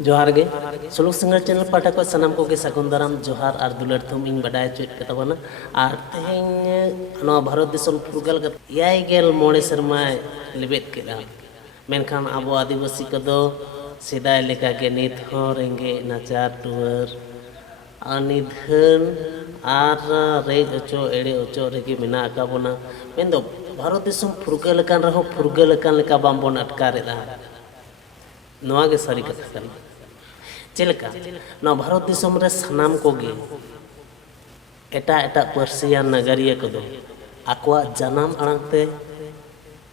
जोहार गे सुलुक singer channel पाटा को सनाम को सागुन दाराम जोहार और दुलर थुम इन बडाय चुत कताबना और तेहें नवा भारत दिसम फुरगल एयाय गेल मोड़े सरमाय लिबेत केदा मेनखान आबो आदिवासी कदो सेदाय लेका गे नित हो रेंगे नाचार टुवर निधन और रेज ओचो एड़े ओचो रेगे मेना काबोना मेन दो भारत दिसम फुरगल कान रहो फुरगल कान लेका बामबोन अटकारेदा नवा गे सारी कथा कना चेलका ना भारत दिसम रे सनाम कोगे एटा एटा पर्सियान नगरिया कदो आकवा जनाम आड़ांगते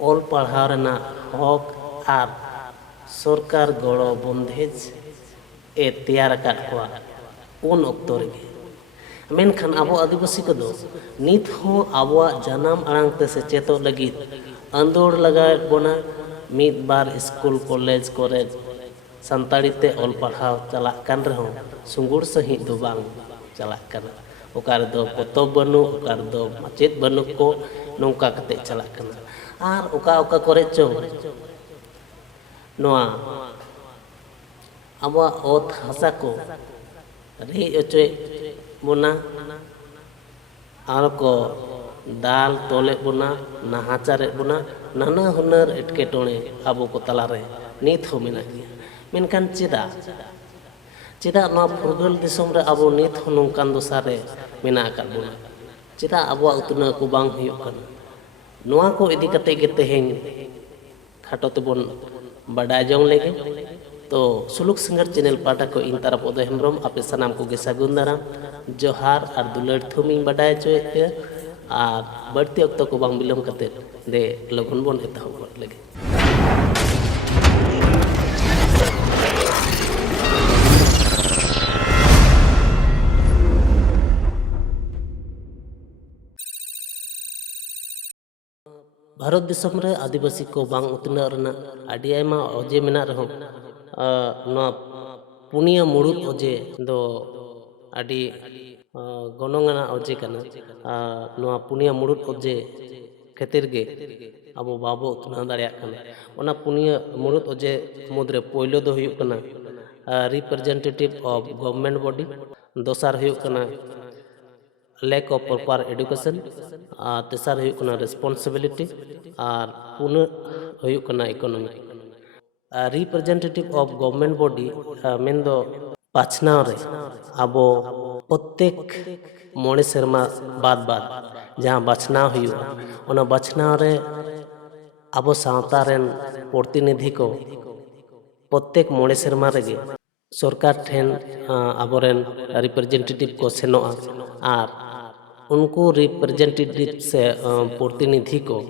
ऑल पढ़ाव रेना हक आर सरकार गड़ो बंधेज ए तैयार अकाद कोआ उन ऑक्तो रेगे मेनखान आबो आदिवासी कदो नित हो आबो जनाम आड़ांगते सेचेतो लगी आंदोड़ लगा बोना मिद बार स्कूल कॉलेज करे संताड़ी ते ऑल पढ़ाव चला कान रहो सुंगुड़ सही दो बांग चला काना ओकार दो पोतब बनु ओकार दो माचेत बनु को नौका कते चला काना आर ओका ओका करे चो नोआ आबो ओत हसा को रे ओचे बोना आर को दाल तोले बोना नाहाचारे बोना नाना हुनर एटकेटोणे आबो को तलारे नित हो मेना गया मेनखान चेदा नवा फुरगल दिसम रे आबो नित हो नोंकान दोसारे मेना आकाद बोना चेदा आबो उतना को बांग हुयुग काना नवा को इदी कते गे तेहें खाटो तेबोन बडाय जोंग लेगे तो सुलुक सिंगर चैनल पाटा को इन तरफ ओदो हेम्ब्रम आपे सनाम को गे सागुन दाराम जोहार और दुलर थुमिंग बडाय चोए और बढ़ती अक्तो को बांग बिलम कते दे लगन बोन एतहब लगे भारत दिसम रे आदिवासी को बांग उतना रना आदि आयमा ओजे मेना रहो नवा पुनिया मुड़ुद ओजे दो आदि गनोंगाना ओजे कना नवा पुनिया मुड़ुद ओजे खातिर गे आबो बाबो उतना दाड़िया कना ओना पुनिया मुड़ुद ओजे मुद्रे पोइलो दो हुयुग कना रिप्रेजेंटेटिव ऑफ गवर्नमेंट बॉडी दोसार हुयुग कना लैक ऑफ प्रॉपर एडुकेशन तेसार हुयुग कना रेस्पॉन्सिबिलिटी और पुना हुयुग कना economy representative of government body main दो बाछनाव रे आबो प्रत्येक मोड़े सेरमा बाद बाद जहाँ बाछनाव हुयुगा ओना बाछनाव रे आबो सावता रेन प्रतिनिधि को प्रत्येक मोड़े सेरमा रेगे सरकार ठेन आबोरेन रिप्रेजेंटेटिव को सेनोआ और उनको रिप्रेजेंटेटिव से प्रतिनिधि को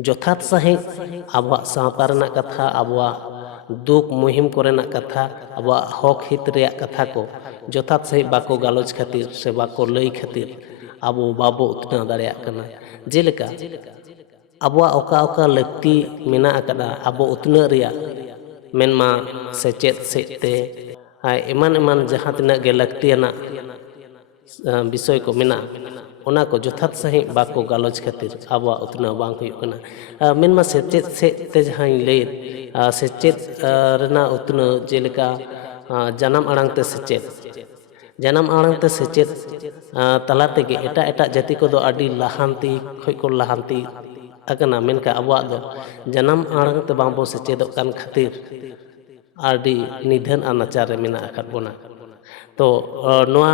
जथात सही आबो सावता रेना कथा आबो दुख मुहिम कोरेना कथा आबो हक हित रे कथा को जथात सही बाको गालोज खातिर से बाको लई खातिर आबो बाबो उतना दाड़िया कना जेलेका आबो ओका ओका लक्ति मेना अकदा आबो उतना रिया मेनमा सेचेत सेते एमान एमान जहाँ तिना गे लक्तियाना विषय को मेना ओना को जथात सही बाको गालोज खातिर आबो उतना बांग हुयुग कना मेनमा सेचेत सेते जहाँ ले सेचेत रेना उतना जेलेका जनाम आड़ांग ते सेचेत जनाम आड़ांग ते सेचेत तला तेगे एटा एटा जाति को दो आदि लाहांती खोय को लाहांती अकना मेनका आबो दो जनाम आड़ांग ते बांबो सेचेदो कान खातिर आदि निधन अनाचार रे मेना आकाद बोना तो नोआ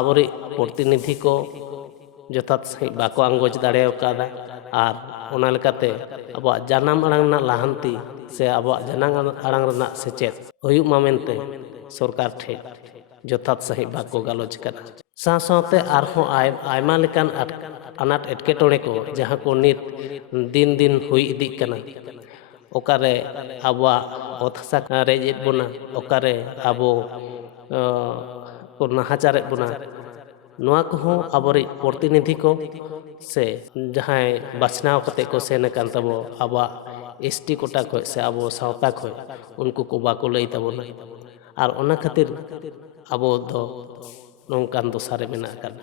आबोरे प्रतिनिधि को जथात सही बाको आंगोज दाड़े कादा और ओना लेकाते आबो जनाम आड़ांग ना लाहांती से आबो जनाम आड़ांग रना सेचेत हुयुग मा मेनते सरकार ठे जथात सही बाको गालोज कना सा साथे आरहों आयमा लेकान अनाट एटकेटोणे को जहाँ को नित दिन दिन हुई इदी कना ओकारे आबो ओथसा रेजेत बोना ओकारे आबो को नाहाचारे बोना नोआ को हो आबोरे प्रतिनिधि को से जहाँ बाछनाव कते को सेन कान तबो आबो एसटी कोटा को से आबो सावता को उनको को बाको लई तबोना और ओना खातिर आबो दो नोंकान दोसारे मेना कान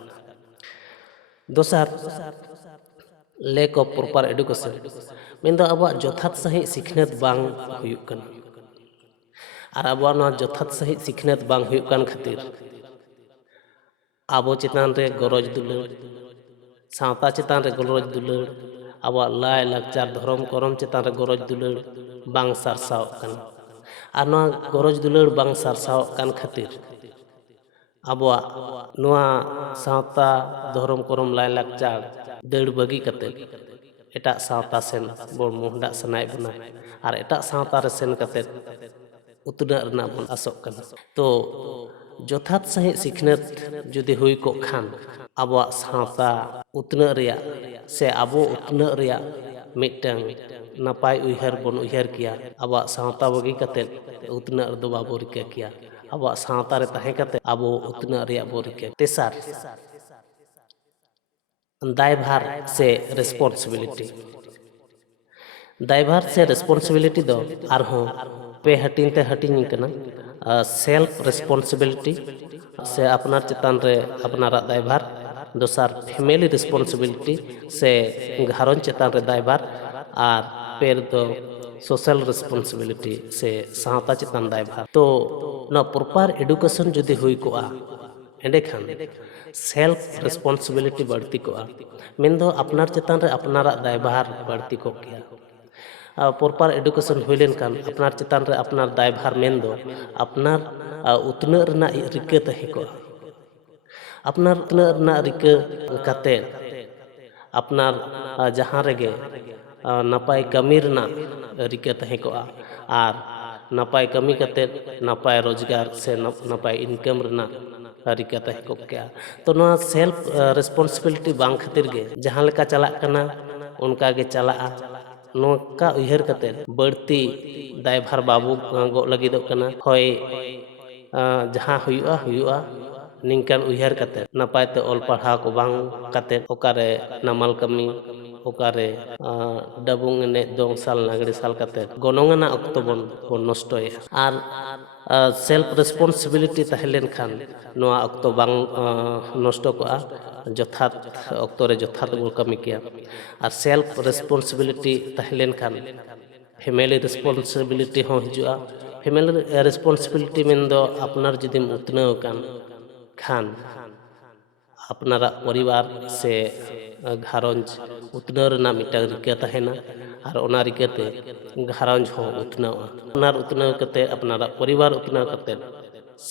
दोसार लैक ऑफ प्रॉपर एडुकेशन मेन दो आबो जथात सही सिखनत बांग हुयुग कना ᱟᱨ ᱟᱵᱚᱣᱟᱜ ᱱᱚᱣᱟ ᱡᱚᱛᱷᱟᱛ ᱥᱟᱺᱦᱤᱡ ᱥᱤᱠᱷᱱᱟᱹᱛ ᱵᱟᱝ ᱦᱩᱭᱩᱜ ᱠᱟᱱ ᱠᱷᱟᱹᱛᱤᱨ ᱟᱵᱚ ᱪᱮᱛᱟᱱ ᱨᱮ ᱜᱚᱨᱚᱡᱽ ᱫᱩᱞᱟᱹᱲ, ᱥᱟᱶᱛᱟ ᱪᱮᱛᱟन ᱨᱮ ᱜᱚᱨᱚᱡᱽ ᱫᱩᱞᱟᱹᱲ, ᱟᱵᱚᱣᱟᱜ ᱞᱟᱭ ᱞᱟᱠᱪᱟᱨ ᱫᱷᱚᱨᱚᱢ ᱠᱚᱨᱚᱢ ᱪᱮᱛᱟᱱ ᱨᱮ ᱜᱚᱨᱚᱡᱽ ᱫᱩᱞᱟᱹᱲ ᱵᱟᱝ ᱥᱟᱨᱥᱟᱣᱚᱜ ᱠᱟᱱᱟ᱾ ᱟᱨ ᱱᱚᱣᱟ ᱜᱚᱨᱚᱡᱽ ᱫᱩᱞᱟᱹᱲ ᱵᱟᱝ ᱥᱟᱨᱥᱟᱣᱚᱜ ᱠᱟᱱ ᱠᱷᱟᱹᱛᱤᱨ ᱟᱵᱚᱣᱟᱜ ᱱᱚᱣᱟ ᱥᱟᱶᱛᱟ ᱫᱷᱚᱨᱚᱢ ᱠᱚᱨᱚᱢ ᱞᱟᱭᱼᱞᱟᱠᱪᱟᱨ ᱫᱟᱹᱲ ᱵᱟᱹᱜᱤ ᱠᱟᱛᱮᱫ ᱮᱴᱟᱜ ᱥᱟᱶᱛᱟ ᱥᱮᱱ ᱵᱚᱱ ᱢᱚᱦᱰᱟᱜ ᱥᱟᱱᱟᱭᱮᱫ ᱵᱚᱱᱟ ᱟᱨ ᱮᱴᱟᱜ ᱥᱟᱶᱛᱟ ᱨᱮ ᱥᱮᱱ ᱠᱟᱛᱮᱫ ᱩᱛᱱᱟᱹᱜ ᱨᱮᱱᱟᱜ ᱵᱚᱱ ᱟᱥᱚᱜ ᱠᱟᱱᱟ᱾ ᱛᱚ ᱡᱚᱛᱷᱟᱛ ᱥᱟᱺᱦᱤᱡ ᱥᱤᱠᱷᱱᱟᱹᱛ ᱡᱩᱫᱤ ᱦᱩᱭ ᱠᱚᱜ ᱠᱷᱟᱱ ᱟᱵᱚᱣᱟᱜ ᱥᱟᱶᱛᱟ ᱩᱛᱱᱟᱹᱜ ᱨᱮᱭᱟᱜ ᱥᱮ ᱟᱵᱚ ᱩᱛᱱᱟᱹᱜ ᱨᱮᱭᱟᱜ ᱢᱤᱫᱴᱟᱝ ᱱᱟᱯᱟᱭ ᱩᱭᱦᱟᱹᱨ ᱵᱚᱱ ᱩᱭᱦᱟᱹᱨ ᱠᱮᱭᱟ᱾ ᱟᱵᱚᱣᱟᱜ ᱥᱟᱶᱛᱟ ᱵᱟᱹᱜᱤ ᱠᱟᱛᱮᱫ ᱩᱛᱱᱟᱹᱜ ᱨᱮᱫᱚ ᱵᱟᱵᱚ ᱨᱤᱠᱟᱹ ᱠᱮᱭᱟ᱾ ᱟᱵᱚᱣᱟᱜ ᱥᱟᱶᱛᱟ ᱨᱮ ᱛᱟᱦᱮᱸ ᱠᱟᱛᱮᱫ ᱟᱵᱚ ᱩᱛᱱᱟᱹᱜ ᱨᱮᱭᱟᱜ ᱵᱚ ᱨᱤᱠᱟᱹ᱾ ᱛᱮᱥᱟᱨ, ᱫᱟᱭᱵᱷᱟᱨ ᱥᱮ ᱨᱮᱥᱯᱚᱱᱥᱤᱵᱤᱞᱤᱴᱤ᱾ ᱫᱟᱭᱵᱷᱟᱨ ᱥᱮ ᱨᱮᱥᱯᱚᱱᱥᱤᱵᱤᱞᱤᱴᱤ ᱫᱚ ᱟᱨᱦᱚᱸ ᱯᱮ ᱦᱟᱹᱴᱤᱧ ᱛᱮ ᱦᱟᱹᱴᱤᱧ ᱠᱟᱱᱟ᱾ ᱥᱮᱞᱯ ᱨᱮᱥᱯᱚᱱᱥᱤᱵᱤᱞᱤᱴᱤ ᱥᱮ ᱟᱯᱱᱟᱨ ᱪᱮᱛᱟᱱ ᱨᱮ ᱟᱯᱱᱟᱨᱟᱜ ᱫᱟᱭᱵᱷᱟᱨ, ᱫᱚᱥᱟᱨ ᱯᱷᱮᱢᱮᱞᱤ ᱨᱮᱥᱯᱚᱱᱥᱤᱵᱤᱞᱤᱴᱤ ᱥᱮ ᱜᱷᱟᱨᱚᱸᱡᱽ ᱪᱮᱛᱟᱱ ᱨᱮ ᱫᱟᱭᱵᱷᱟᱨ, ᱟᱨ ᱯᱮ ᱫᱚ ᱥᱳশ্যাল ᱨᱮᱥᱯᱚᱱᱥᱤᱵᱤᱞᱤᱴᱤ ᱥᱮ ᱥᱟᱶᱛᱟ ᱪᱮᱛᱟᱱ ᱫᱟᱭᱵᱷᱟর᱾ ᱛᱚ ᱱᱚᱣᱟ ᱯᱨᱚᱯᱟর ᱮᱰᱩকেᱥᱚᱱ ᱡᱩᱫᱤ ᱦᱩᱭ ᱠᱚᱜᱼᱟ ᱮᱸᱰᱮᱠᱷᱟᱱ ᱥᱮᱞᱯ ᱨᱮᱥᱯᱚᱱᱥᱤᱵᱤᱞᱤᱴᱤ ᱵᱟᱹᱲᱛᱤ ᱠᱚᱜᱼᱟ, ᱢᱮᱱᱫᱚ ᱟᱯᱱᱟᱨ ᱪᱮᱛᱟᱱ ᱨᱮ ᱟᱯᱱᱟᱨᱟᱜ ᱫᱟᱭᱵᱷᱟᱨ ᱵᱟᱹᱲᱛᱤ ᱠᱚᱜ ᱜᱮᱭᱟ᱾ ᱯᱨᱚᱯᱟর ᱮᱰᱩকেᱥᱚᱱ ᱦᱩᱭ ᱞᱮᱱᱠᱷᱟᱱ ᱟᱯᱱᱟᱨ ᱪᱮᱛᱟᱱ ᱨᱮ ᱟᱯᱱᱟর ᱫᱟᱭᱵᱷᱟর ᱢᱮᱱᱫᱚ ᱟᱯᱱᱟর ᱩᱛᱱᱟᱹᱜ ᱨᱮᱱᱟᱜ ᱨᱤᱠᱟᱹ ᱛᱟᱦᱮᱸ ᱠᱚᱜᱼᱟ᱾ ᱟᱯᱱᱟর ᱩᱛᱱᱟᱹᱜ ᱨᱮᱱᱟᱜ ᱨᱤᱠᱟᱹ ᱠᱟᱛᱮᱫ ᱟᱯᱱᱟর ᱡᱟᱦᱟᱸ ᱨᱮᱜᱮ ᱱᱟᱯᱟᱭ ᱠᱟᱹᱢᱤ ᱨᱮᱱᱟᱜ ᱨᱤᱠᱟᱹ ᱛᱟᱦᱮᱸ ᱠᱚᱜᱼᱟ ᱟᱨ ᱱᱟᱯᱟᱭ ᱠᱟᱹᱢᱤ ᱠᱟᱛᱮᱫ ᱱᱟᱯᱟᱭ ᱨᱳᱡᱽᱜᱟᱨ ᱥᱮ ᱱᱟᱯᱟᱭ ᱤᱱᱠᱟᱢ ᱨᱮᱱᱟᱜ ᱨᱤᱠᱟᱹ ᱛᱟᱦᱮᱸ ᱠᱚᱜ ᱠᱮᱭᱟ᱾ ᱛᱚ ᱱᱚᱣᱟ ᱥᱮᱞᱯ ᱨᱮᱥᱯᱚᱱᱥᱤᱵᱤᱞᱤᱴᱤ ᱵᱟᱝ ᱠᱷᱟᱹᱛᱤᱨ ᱜᱮ ᱡᱟᱦᱟᱸ ᱞᱮᱠᱟ ᱪᱟᱞᱟᱜ ᱠᱟᱱᱟ ᱚᱱᱠᱟ ᱜᱮ ᱪᱟᱞᱟᱜᱼᱟ, ᱱᱚᱝᱠᱟ ᱩᱭᱦᱟᱹᱨ ᱠᱟᱛᱮᱫ ᱵᱟᱹᱲᱛᱤ ᱫᱟᱭᱵᱷᱟᱨ ᱵᱟᱵᱚ ᱜᱚᱜ ᱞᱟᱹᱜᱤᱫᱚᱜ ᱠᱟᱱᱟ᱾ ᱦᱳᱭ ᱡᱟᱦᱟᱸ ᱦᱩᱭᱩᱜᱼᱟ ᱦᱩᱭᱩᱜᱼᱟ ᱱᱤᱝᱠᱟᱹᱱ ᱩᱭᱦᱟᱹᱨ ᱠᱟᱛᱮᱫ ᱱᱟᱯᱟᱭ ᱛᱮ ᱚᱞ ᱯᱟᱲᱦᱟᱣ ᱠᱚ ᱵᱟᱝ ᱠᱟᱛᱮᱫ ᱚᱠᱟᱨᱮ ᱱᱟᱢᱟᱞ ᱠᱟᱹᱢᱤ, ᱚᱠᱟᱨᱮ ᱰᱟᱵᱩᱝ ᱮᱱᱮᱡ ᱫᱚᱝ ᱥᱟᱞ ᱞᱟᱜᱽᱲᱮ ᱥᱟᱞ ᱠᱟᱛᱮᱫ ᱜᱚᱱᱚᱝ ᱟᱱᱟᱜ ᱚᱠᱛᱚ ᱵᱚᱱ ᱱᱚᱥᱴᱚᱭᱮᱫᱼᱟ᱾ ᱟᱨ ᱥᱮᱞᱯ ᱨᱮᱥᱯᱚᱱᱥᱤᱵᱤᱞᱤᱴᱤ ᱛᱟᱦᱮᱸ ᱞᱮᱱᱠᱷᱟᱱ ᱱᱚᱣᱟ ᱚᱠᱛᱚ ᱵᱟᱝ ᱱᱚᱥᱴᱚ ᱠᱚᱜᱼᱟ, ᱡᱚᱛᱷᱟᱛ ᱚᱠᱛᱚ ᱨᱮ ᱡᱚᱛᱷᱟᱛ ᱵᱚ ᱠᱟᱹᱢᱤ ᱠᱮᱭᱟ᱾ ᱟᱨ ᱥᱮᱞᱯ ᱨᱮᱥᱯᱚᱱᱥᱤᱵᱤᱞᱤᱴᱤ ᱛᱟᱦᱮᱸ ᱞᱮᱱᱠᱷᱟন ᱯᱷᱮᱢᱮᱞᱤ ᱨᱮᱥᱯᱚᱱᱥᱤᱵᱤᱞᱤᱴᱤ ᱦᱚᱸ ᱦᱤᱡᱩᱜᱼᱟ᱾ ᱯᱷᱮᱢᱮᱞᱤ ᱨᱮᱥᱯᱚᱱᱥᱤᱵᱤᱞᱤᱴᱤ ᱢᱮᱱᱫᱚ ᱟᱯᱱᱟᱨ ᱡᱩᱫᱤᱢ ᱩᱛᱱᱟᱹᱣ ᱟᱠᱟᱱ ᱠᱷᱟᱱ ᱟᱯᱱᱟᱨᱟᱜ ᱯᱚᱨᱤᱵᱟᱨ ᱥᱮ ᱜᱷᱟᱨᱚᱸᱡᱽ ᱩᱛᱱᱟᱹᱣ ᱨᱮᱱᱟᱜ ᱢᱤᱫᱴᱟᱝ ᱨᱤᱠᱟᱹ ᱛᱟᱦᱮᱱᱟ ᱟᱨ ᱚᱱᱟ ᱨᱤᱠᱟᱹᱛᱮ ᱜᱷᱟᱨᱚᱸᱡᱽ ᱦᱚᱸ ᱩᱛᱱᱟᱹᱣᱼᱟ᱾ ᱟᱯᱱᱟᱨ ᱩᱛᱱᱟᱹᱣ ᱠᱟᱛᱮᱫ ᱟᱯᱱᱟᱨᱟᱜ ᱯᱚᱨᱤᱵᱟᱨ ᱩᱛᱱᱟᱹᱣ ᱠᱟᱛᱮᱫ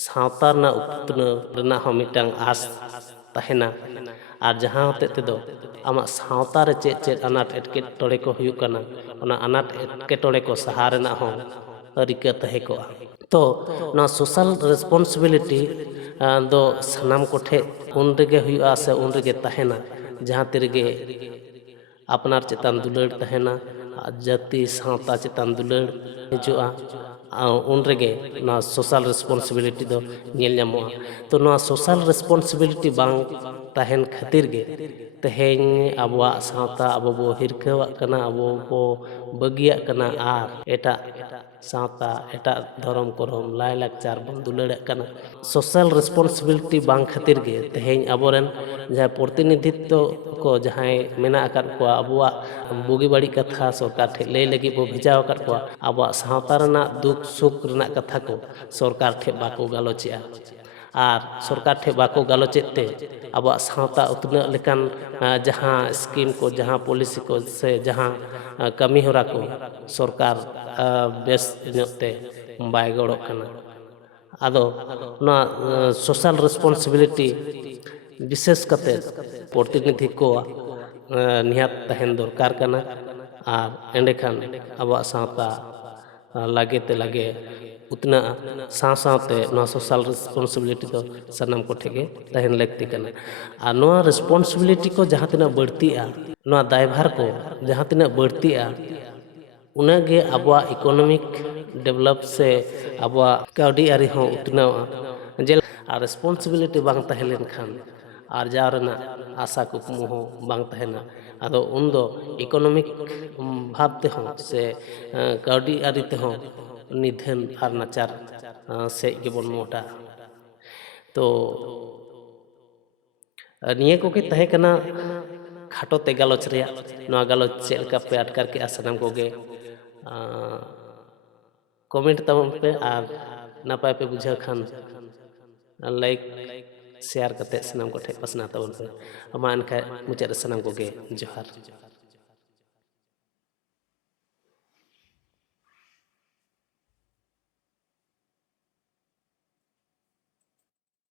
ᱥᱟᱶᱛᱟ ᱨᱮᱱᱟᱜ ᱩᱛᱱᱟᱹᱣ ᱨᱮᱱᱟᱜ ᱦᱚᱸ ᱢᱤᱫᱴᱟᱝ ᱟᱸᱥ ᱛᱟᱦᱮᱱᱟ᱾ ᱟᱨ ᱡᱟᱦᱟᱸ ᱦᱚᱛᱮᱡ ᱛᱮᱫᱚ ᱟᱢᱟᱜ ᱥᱟᱶᱛᱟ ᱨᱮ ᱪᱮᱫ ᱪᱮᱫ ᱟᱱᱟᱴ ᱮᱴᱠᱮᱴᱚᱬᱮ ᱠᱚ ᱦᱩᱭᱩᱜ ᱠᱟᱱᱟ ᱚᱱᱟ ᱟᱱᱟᱴ ᱮᱴᱠᱮᱴᱚᱬᱮ ᱠᱚ ᱥᱟᱦᱟ ᱨᱮᱱᱟᱜ ᱦᱚᱸ ᱨᱤᱠᱟᱹ ᱛᱟᱦᱮᱸ ᱠᱚᱜᱼᱟ᱾ ᱛᱚ ᱱᱚᱣᱟ ᱥᱳশ্যাল ᱨᱮᱥᱯᱚᱱᱥᱤᱵᱤᱞᱤᱴᱤ ᱫᱚ ᱥᱟᱱᱟᱢ ᱠᱚᱴᱷᱮᱡ ᱩᱱ ᱨᱮᱜᱮ ᱦᱩᱭᱩᱜᱼᱟ ᱥᱮ ᱩᱱ ᱨᱮᱜᱮ ᱛᱟᱦᱮᱱᱟ ᱡᱟᱦᱟᱸ ᱛᱤᱨᱮᱜᱮ ᱟᱯᱱᱟᱨ ᱪᱮᱛᱟᱱ ᱫᱩᱞᱟᱹᱲ ᱛᱟᱦᱮᱱᱟ, ᱡᱟᱹᱛᱤ ᱥᱟᱶᱛᱟ ᱪᱮᱛᱟᱱ ᱫᱩᱞᱟᱹᱲ ᱦᱤᱡᱩᱜᱼᱟ, ᱩᱱ ᱨᱮᱜᱮ ᱱᱚᱣᱟ ᱥᱳশ্যাল ᱨᱮᱥᱯᱚᱱᱥᱤᱵᱤᱞᱤᱴᱤ ᱫᱚ ᱧᱮᱞ ᱧᱟᱢᱚᱜᱼᱟ᱾ ᱛᱚ ᱱᱚᱣᱟ ᱥᱳশ্যাল ᱨᱮᱥᱯᱚᱱᱥᱤᱵᱤᱞᱤᱴᱤ ᱵᱟᱝ ᱛᱟᱦᱮᱱ ᱠᱷᱟᱹᱛᱤᱨ ᱜᱮ ᱛᱮᱦᱮᱧ ᱟᱵᱚᱣᱟᱜ ᱥᱟᱶᱛᱟ ᱟᱵᱚ ᱵᱚ ᱦᱤᱨᱠᱷᱟᱹᱣᱟᱜ ᱠᱟᱱᱟ, ᱟᱵᱚ ᱵᱚ ᱵᱟᱹᱜᱤᱭᱟᱜ ᱠᱟᱱᱟ ᱟᱨ ᱮᱴᱟᱜ ᱥᱟᱶᱛᱟ, ᱮᱴᱟᱜ ᱫᱷᱚᱨᱚᱢ ᱠᱚᱨᱚᱢ ᱞᱟᱭᱼᱞᱟᱠᱪᱟᱨ ᱵᱚᱱ ᱫᱩᱞᱟᱹᱲᱟᱜ ᱠᱟᱱᱟ᱾ ᱥᱳশ্যাল ᱨᱮᱥᱯᱚᱱᱥᱤᱵᱤᱞᱤᱴᱤ ᱵᱟᱝ ᱠᱷᱟᱹᱛᱤᱨ ᱜᱮ ᱛᱮᱦᱮᱧ ᱟᱵᱚᱨᱮᱱ ᱡᱟᱦᱟᱸᱭ ᱯᱨᱚᱛᱤᱱᱤᱫᱷᱤᱛᱛᱚ ᱠᱚ ᱡᱟᱦᱟᱸᱭ ᱢᱮᱱᱟᱜ ᱟᱠᱟᱫ ᱠᱚᱣᱟ ᱟᱵᱚᱣᱟᱜ ᱵᱩᱜᱤ ᱵᱟᱹᱲᱤᱡ ᱠᱟᱛᱷᱟ ᱥᱚᱨᱠᱟᱨ ᱴᱷᱮᱡ ᱞᱟᱹᱭ ᱞᱟᱹᱜᱤᱫ ᱵᱚ ᱵᱷᱮᱡᱟᱣ ᱟᱠᱟᱫ ᱠᱚᱣᱟ, ᱟᱵᱚᱣᱟᱜ ᱥᱟᱶᱛᱟ ᱨᱮᱱᱟᱜ ᱫᱩᱠ ᱥᱩᱠ ᱨᱮᱱᱟᱜ ᱠᱟᱛᱷᱟ ᱠᱚ ᱥᱚᱨᱠᱟᱨ ᱴᱷᱮᱡ ᱵᱟᱠᱚ ᱜᱟᱞᱚᱪᱮᱜᱼᱟ᱾ ᱟᱨ ᱥᱚᱨᱠᱟᱨ ᱴᱷᱮᱡ ᱵᱟᱠᱚ ᱜᱟᱞᱚᱪᱮᱫ ᱛᱮ ᱟᱵᱚᱣᱟᱜ ᱥᱟᱶᱛᱟ ᱩᱛᱱᱟᱹᱜ ᱞᱮᱠᱟᱱ ᱡᱟᱦᱟᱸ ᱥᱠᱤᱢ ᱠᱚ, ᱡᱟᱦᱟᱸ ᱯᱚᱞᱤᱥᱤ ᱠᱚ ᱥᱮ ᱡᱟᱦᱟᱸ ᱠᱟᱹᱢᱤ ᱦᱚᱨᱟ ᱠᱚ ᱥᱚᱨᱠᱟᱨ ᱵᱮᱥ ᱧᱚᱜ ᱛᱮ ᱵᱟᱭ ᱜᱚᱲᱚᱜ ᱠᱟᱱᱟ᱾ ᱟᱫᱚ ᱱᱚᱣᱟ ᱥᱳশ্যাল ᱨᱮᱥᱯᱚᱱᱥᱤᱵᱤᱞᱤᱴᱤ ᱵᱤᱥᱮᱥ ᱠᱟᱛᱮᱫ ᱯᱨᱚᱛᱤᱱᱤᱫᱷᱤ ᱠᱚᱣᱟᱜ ᱱᱤᱦᱟᱹᱛ ᱛᱟᱦᱮᱱ ᱫᱚᱨᱠᱟর ᱠᱟᱱᱟ᱾ ᱟᱨ ᱮᱸᱰᱮᱠᱷᱟᱱ ᱟᱵᱚᱣᱟᱜ ᱥᱟᱶᱛᱟ ᱞᱟᱜᱮ ᱛᱮ ᱞᱟᱜᱮ ᱩᱛᱱᱟᱹᱜᱼᱟ᱾ ᱥᱟᱶ ᱥᱟᱶᱛᱮ ᱱᱚᱣᱟ ᱥᱳশ্যাল ᱨᱮᱥᱯᱚᱱᱥᱤᱵᱤᱞᱤᱴᱤ ᱫᱚ ᱥᱟᱱᱟᱢ ᱠᱚᱴᱷᱮᱡ ᱜᱮ ᱛᱟᱦᱮᱱ ᱞᱟᱹᱠᱛᱤ ᱠᱟᱱᱟ᱾ ᱟᱨ ᱱᱚᱣᱟ ᱨᱮᱥᱯᱚᱱᱥᱤᱵᱤᱞᱤᱴᱤ ᱠᱚ ᱡᱟᱦᱟᱸ ᱛᱤᱱᱟᱹᱜ ᱵᱟᱹᱲᱛᱤᱜᱼᱟ, ᱱᱚᱣᱟ ᱫᱟᱭᱵᱷᱟᱨ ᱠᱚ ᱡᱟᱦᱟᱸ ᱛᱤᱱᱟᱹᱜ ᱵᱟᱹᱲᱛᱤᱜᱼᱟ, ᱩᱱᱟᱹᱜ ᱜᱮ ᱟᱵᱚᱣᱟᱜ ᱤᱠᱳᱱᱚᱢᱤᱠ ᱰᱮᱵᱷᱞᱚᱯ ᱥᱮ ᱟᱵᱚᱣᱟᱜ ᱠᱟᱹᱣᱰᱤ ᱟᱹᱨᱤ ᱦᱚᱸ ᱩᱛᱱᱟᱹᱣᱼᱟ᱾ ᱟᱨ ᱨᱮᱥᱯᱚᱱᱥᱤᱵᱤᱞᱤᱴᱤ ᱵᱟᱝ ᱛᱟᱦᱮᱸ ᱞᱮᱱᱠᱷᱟᱱ ᱟᱨᱡᱟᱣ ᱨᱮᱱᱟᱜ ᱟᱥᱟ ᱠᱩᱠᱢᱩ ᱦᱚᱸ ᱵᱟᱝ ᱛᱟᱦᱮᱱᱟ᱾ ᱟᱫᱚ ᱩᱱᱫᱚ ᱤᱠᱳᱱᱚᱢᱤᱠ ᱵᱷᱟᱵᱽ ᱛᱮᱦᱚᱸ ᱥᱮ ᱠᱟᱹᱣᱰᱤ ᱟᱹᱨᱤ ᱛᱮᱦᱚᱸ ᱱᱤᱫᱷᱟᱹᱱ ᱟᱨ ᱱᱟᱪᱟᱨ ᱥᱮᱫ ᱜᱮᱵᱚᱱ ᱢᱚᱦᱰᱟᱜᱼᱟ᱾ ᱛᱚ ᱱᱤᱭᱟᱹ ᱠᱚᱜᱮ ᱛᱟᱦᱮᱸ ᱠᱟᱱᱟ ᱠᱷᱟᱴᱚ ᱛᱮ ᱜᱟᱞᱚᱪ ᱨᱮᱭᱟᱜ᱾ ᱱᱚᱣᱟ ᱜᱟᱞᱚᱪ ᱪᱮᱫ ᱞᱮᱠᱟ ᱯᱮ ᱟᱴᱠᱟᱨ ᱠᱮᱜᱼᱟ ᱥᱟᱱᱟᱢ ᱠᱚᱜᱮ कमेंट ताबन पे और नपाय पे बुझा खान लाइक शेयर करते सनाम को ठे पसना ताबन पे अमा अनखा मुचाद सनाम को गे जोहार।